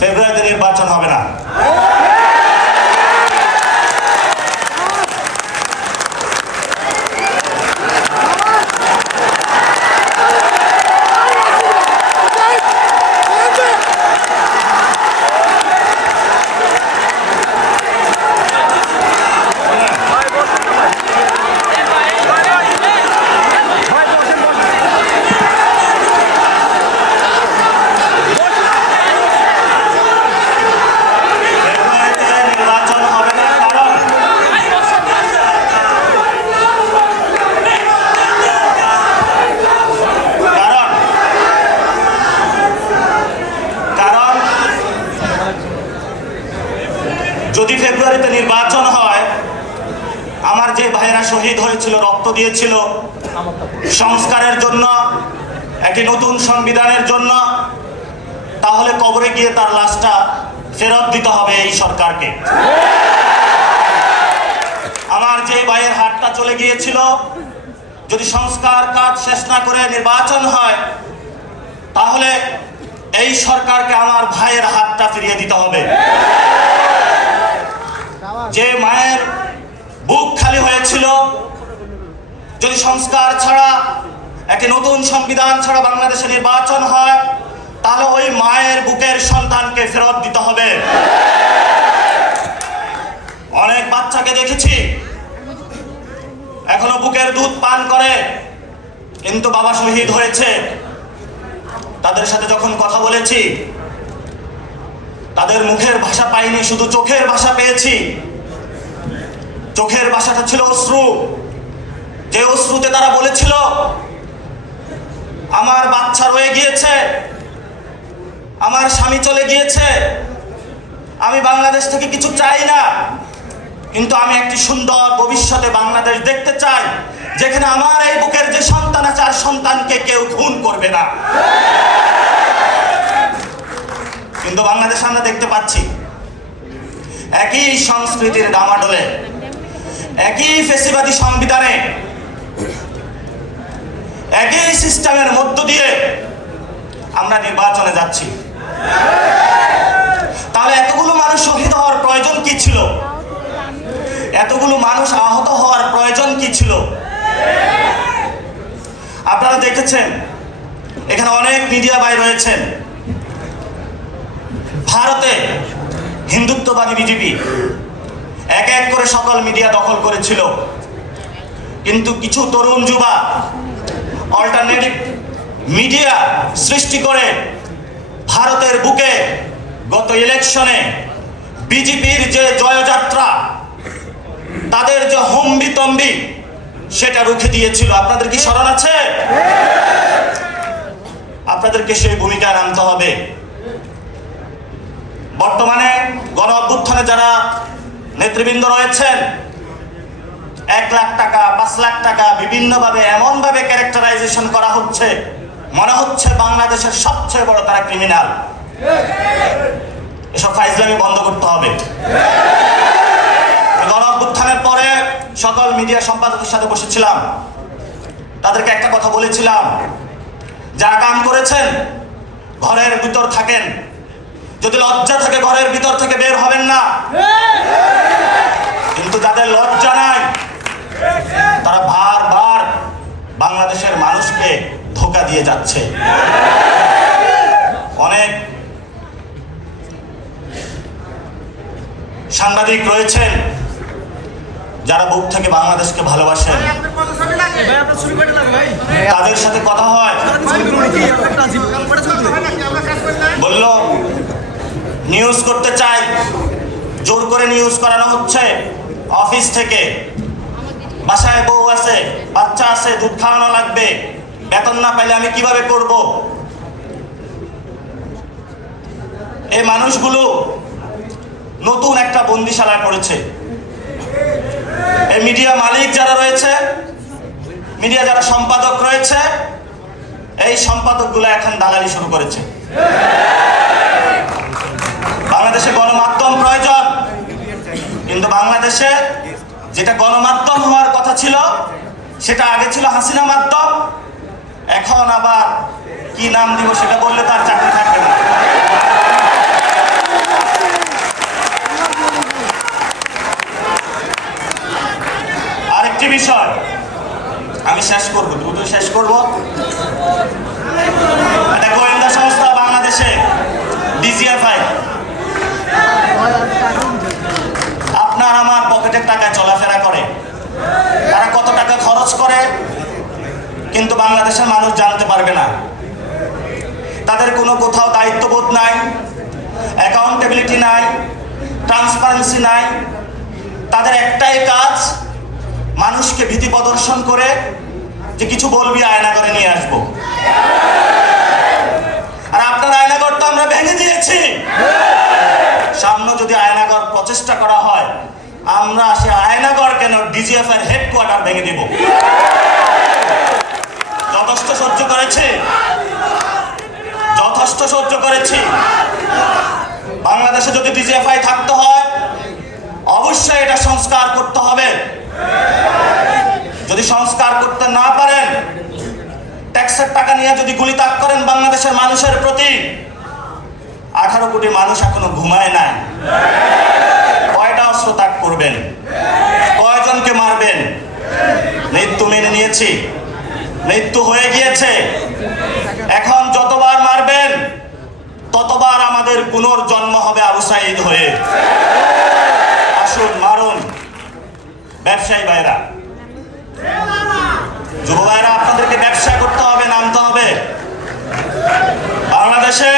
ফেব্রুয়ারিতে নির্বাচন হবে না। যদি ফেব্রুয়ারিতে নির্বাচন হয়, আমার যে ভাইয়েরা শহীদ হয়েছিল, রক্ত দিয়েছিল সংস্কারের জন্য, একটি নতুন সংবিধানের জন্য, তাহলে কবরে গিয়ে তার লাশটা ফেরত দিতে হবে এই সরকারকে। আমার যে ভাইয়ের হাতটা চলে গিয়েছিল, যদি সংস্কার কাজ শেষ না করে নির্বাচন হয়, তাহলে এই সরকারকে আমার ভাইয়ের হাতটা ফিরিয়ে দিতে হবে। যে মায়ের বুক খালি হয়েছিল, যদি সংস্কার ছাড়া, একটি নতুন সংবিধান ছাড়া বাংলাদেশে নির্বাচন হয়, তাহলে ওই মায়ের বুকের সন্তানকে ফেরত দিতে হবে। অনেক বাচ্চাকে দেখেছি এখনো বুকের দুধ পান করে, কিন্তু বাবা শহীদ হয়েছে। তাদের সাথে যখন কথা বলেছি, তাদের মুখের ভাষা পাইনি, শুধু চোখের ভাষা পেয়েছি। চোখের ভাষাটা ছিল অশ্রু। যে অশ্রুতে তারা বলেছিল, আমার বাচ্চা রয়ে গিয়েছে, আমার স্বামী চলে গিয়েছে, আমি বাংলাদেশ থেকে কিছু চাই না, কিন্তু আমি একটি সুন্দর ভবিষ্যতে বাংলাদেশ দেখতে চাই, যেখানে আমার এই বুকের যে সন্তান আছে, আর সন্তানকে কেউ খুন করবে না। কিন্তু বাংলাদেশে আমরা দেখতে পাচ্ছি একই সংস্কৃতির ডামাডোলে, একই ফ্যাসিবাদী সংবিধানে, একই সিস্টেমের মধ্য দিয়ে আমরা নির্বাচনে যাচ্ছি। তাহলে এতগুলো মানুষ শহীদ হওয়ার প্রয়োজন কি ছিল? এতগুলো মানুষ আহত হওয়ার প্রয়োজন কি ছিল? আপনারা দেখেছেন, এখানে অনেক মিডিয়া ভাই রয়েছেন। ভারতে হিন্দুত্ববাদী বিজেপি এক এক করে সকল মিডিয়া দখল করেছিল, কিন্তু কিছু তরুণ যুবা অল্টারনেটিভ মিডিয়া সৃষ্টি করে ভারতের বুকে গত ইলেকশনে বিজেপির যে জয়যাত্রা, তাদের যে হম্বিতম্বি, সেটা রুখে দিয়েছিল। আপনাদের কি স্মরণ আছে? আপনাদেরকে সেই ভূমিকায় নামতে হবে। বর্তমানে গণ অভ্যুত্থানে যারা নেতৃবৃন্দ রয়েছেন, 1 লাখ টাকা, 5 লাখ টাকা বিভিন্নভাবে এমনভাবে ক্যারেক্টারাইজেশন করা হচ্ছে, মনে হচ্ছে বাংলাদেশের সবচেয়ে বড় তারা ক্রিমিনাল। এসব ফাইজলামি বন্ধ করতে হবে। গণ অভ্যুত্থানের পরে সকল মিডিয়া সম্পাদকের সাথে বসেছিলাম, তাদেরকে একটা কথা বলেছিলাম, যা কাম করেছেন ঘরের ভিতর থাকেন, যদি লজ্জা থাকে ঘরের ভিতর থেকে বের হবেন না। কিন্তু যাদের লজ্জা নাই, তারা বারবার বাংলাদেশের মানুষকে ধোঁকা দিয়ে যাচ্ছে। অনেক সাংবাদিক রয়েছেন যারা বুক থেকে বাংলাদেশকে ভালোবাসেন, তাদের সাথে কথা হয়, বলল নিউজ করতে চাই, জোর করে নিউজ করানো হচ্ছে অফিস থেকে। বাসায় বউ আছে, বাচ্চা আছে, দুধ খাওয়ানো লাগবে, বেতন না পেলে আমি কিভাবে করব? এই মানুষগুলো নতুন একটা বন্দিশালায় পড়েছে। এই মিডিয়া মালিক যারা রয়েছে, মিডিয়া যারা সম্পাদক রয়েছে, এই সম্পাদকগুলো এখন দালালি শুরু করেছে। বাংলাদেশে গণমাধ্যম প্রয়োজন, কিন্তু বাংলাদেশে যেটা গণমাধ্যম হওয়ার কথা ছিল, সেটা আগে ছিল হাসিনা মাধ্যম, এখন আবার কি নাম দিব সেটা বললে তার চাকরি থাকবে না। শেষ করব। একটা গোয়েন্দা সংস্থা বাংলাদেশে ডিজিএফআই আপনার আমার পকেটের টাকায় চলাফেরা করে। তারা কত টাকা খরচ করে কিন্তু বাংলাদেশের মানুষ জানতে পারবে না। তাদের কোনো কোথাও দায়িত্ববোধ নাই, অ্যাকাউন্টেবিলিটি নাই, ট্রান্সপারেন্সি নাই। তাদের একটাই কাজ, মানুষকে ভীতি প্রদর্শন করে যে কিছু বলবি আয়নাগরে নিয়ে আসবো। আর আপনার আয়নাগর তো আমরা ভেঙে দিয়েছি। সামনে যদি আয়নাগর প্রচেষ্টা করা হয়, আমরা সে আয়নাগর কেন ডিজিএফআই এর হেডকোয়ার্টার ভেঙে দেব। যথেষ্ট সহ্য করেছি, যথেষ্ট সহ্য করেছি। বাংলাদেশে যদি ডিজিএফআই থাকতে হয়, অবশ্যই এটা সংস্কার করতে হবে। যদি সংস্কার করতে না পারেন, ট্যাক্সের টাকা নিয়ে যদি গুলিতাক করেন বাংলাদেশের মানুষের প্রতি, 18 কোটি মানুষ এখনো ঘুমায় নাই। কয়টা অস্ত্র ত্যাগ করবেন? কয়জনকে মারবেন? মৃত্যু মেনে নিয়েছি, মৃত্যু হয়ে গিয়েছে। এখন যতবার মারবেন ততবার আমাদের পুনর্জন্ম হবে আবু সাঈদ হয়ে। আসুন মারুন। ব্যবসায়ী ভাইরা, যুব ভাইরা, আপনাদেরকে ব্যবসা করতে হবে, নামতে হবে। বাংলাদেশে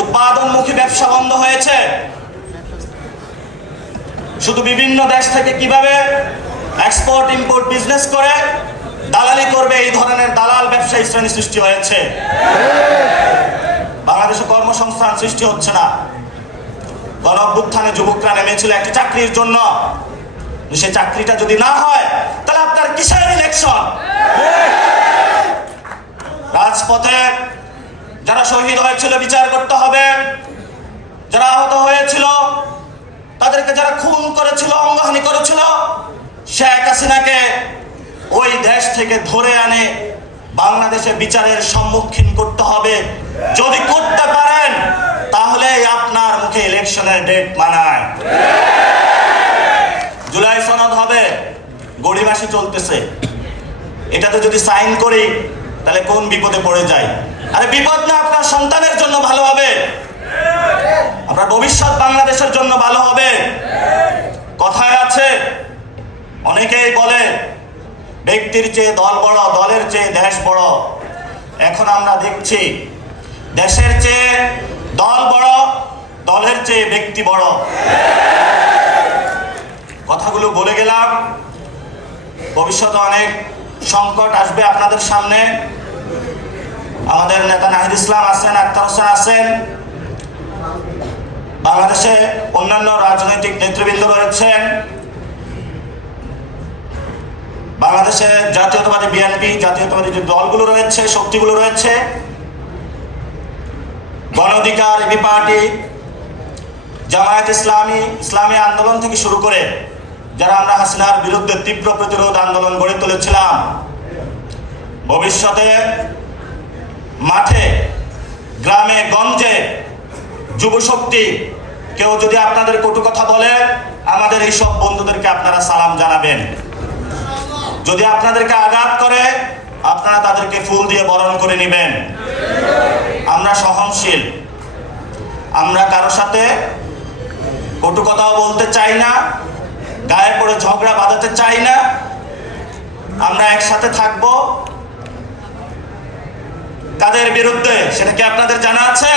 উৎপাদনমুখী ব্যবসা বন্ধ হয়েছে। শুধু বিভিন্ন দেশ থেকে কিভাবে এক্সপোর্ট ইম্পোর্ট বিজনেস করে দালালি করবে, এই ধরনের দালাল ব্যবসায়ী শ্রেণী সৃষ্টি হয়েছে। বাংলাদেশে কর্মসংস্থান সৃষ্টি হচ্ছে না। গণ অভ্যুত্থানে যুবকরা নেমেছিল একটি চাকরির জন্য। সেই চাকরিটা যদি না হয়, তাহলে আপনার কিসের ইলেকশন? রাজপথে যারা শহীদ হয়েছিল বিচার করতে হবে, যারা আহত হয়েছিল, তাদেরকে যারা খুন করেছিল, অঙ্গহানি করেছিল, শেখ হাসিনাকে ওই দেশ থেকে ধরে আনে বাংলাদেশে বিচারের সম্মুখীন করতে হবে। যদি করতে পারেন তাহলে আপনার মুখে ইলেকশনের ডেট মানায়। জুলাই সনদ হবে, গড়িমাসি চলতেছে। এটাতে যদি সাইন করি তাহলে কোন বিপদে পড়ে যায়? আরে বিপদ না, আপনার সন্তানের জন্য ভালো হবে, আপনার ভবিষ্যৎ বাংলাদেশের জন্য ভালো হবে। কথায় আছে, অনেকেই বলে ব্যক্তির চেয়ে দল বড়, দলের চেয়ে দেশ বড়। এখন আমরা দেখছি দেশের চেয়ে দল বড়, দলের চেয়ে ব্যক্তি বড়। কথাগুলো বলে গেলাম। ভবিষ্যতে অনেক সংকট আসবে আপনাদের সামনে। আমাদের নেতা নাহিদ ইসলাম আছেন, আক্তার হোসেন আছেন, বাংলাদেশে অন্যান্য রাজনৈতিক নেতৃবৃন্দ রয়েছেন, বাংলাদেশে জাতীয়তাবাদী বিএনপি, জাতীয়তাবাদী যে দলগুলো রয়েছে, শক্তিগুলো রয়েছে, গণ অধিকার, এবি পার্টি, জামায়াত ইসলামী, ইসলামী আন্দোলন থেকে শুরু করে যারা আমরা হাসিনার বিরুদ্ধে তীব্র প্রতিরোধ আন্দোলন গড়ে তুলেছিলাম, ভবিষ্যতে মাঠে, গ্রামে, গঞ্জে যুব শক্তি কেউ যদি আপনাদের কটু কথা বলে, আমাদের এই সব বন্ধুদেরকে আপনারা সালাম জানাবেন। যদি আপনাদেরকে আঘাত করে, আপনারা তাদেরকে ফুল দিয়ে বরণ করে নেবেন। আমরা সহনশীল, আমরা কারো সাথে কটু কথাও বলতে চাই না, গায়ে পড়ে ঝগড়া বাঁধাতে চাই না। আমরা একসাথে থাকব। কাদের বিরুদ্ধে সেটা কি আপনাদের জানা আছে?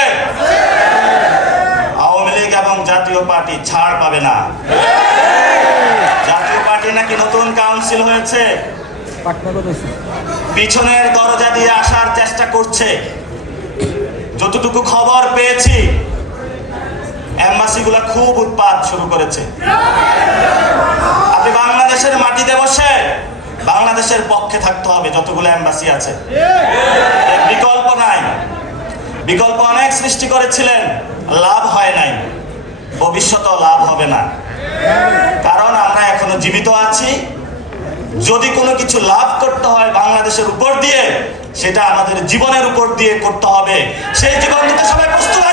আওয়ামী লীগ এবং জাতীয় পার্টি ছাড় পাবে না। জাতীয় পার্টি নাকি নতুন কাউন্সিল হয়েছে, পিছনের দরজা দিয়ে আসার চেষ্টা করছে। যতটুকু খবর পেয়েছি, এম্বাসিগুলো খুব উৎপাত শুরু করেছে। আপনি বাংলাদেশের মাটিতে বসে বাংলাদেশের পক্ষে থাকতে হবে, যতগুলো এম্বাসি আছে। বিকল্প নাই। বিকল্প অনেক সৃষ্টি করেছিলেন, লাভ হয় নাই, ভবিষ্যতেও লাভ হবে না। কারণ আমরা এখনো জীবিত আছি। যদি কোনো কিছু লাভ করতে হয় বাংলাদেশের উপর দিয়ে, সেটা আমাদের জীবনের উপর দিয়ে করতে হবে। সেই জীবন দিতে সবাই প্রস্তুত।